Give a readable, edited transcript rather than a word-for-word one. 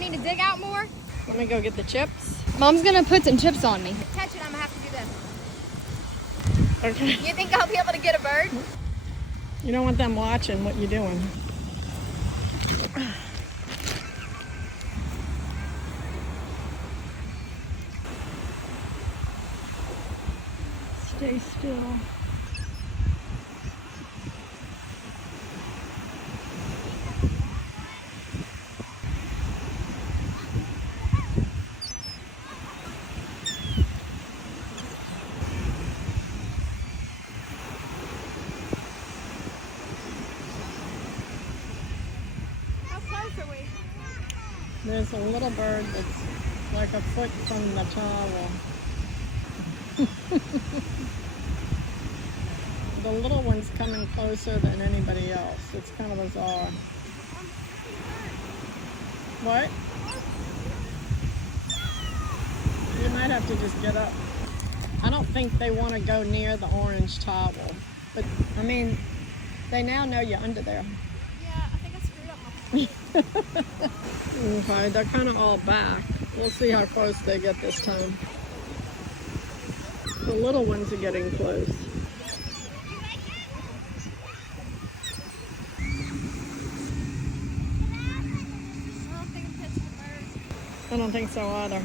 need to dig out more? Let me go get the chips. Mom's gonna put some chips on me. Catch it, I'm gonna have to do this. Okay. You think I'll be able to get a bird? You don't want them watching what you're doing. Stay still. How close are we? There's a little bird that's like a foot from the towel. The little one's coming closer than anybody else. It's kind of bizarre. What? You might have to just get up. I don't think they want to go near the orange towel. But, I mean, they now know you're under there. Yeah, I think I screwed up my Okay, they're kind of all back. We'll see how close they get this time. The little ones are getting close. I don't think I'm catching a bird. I don't think so either.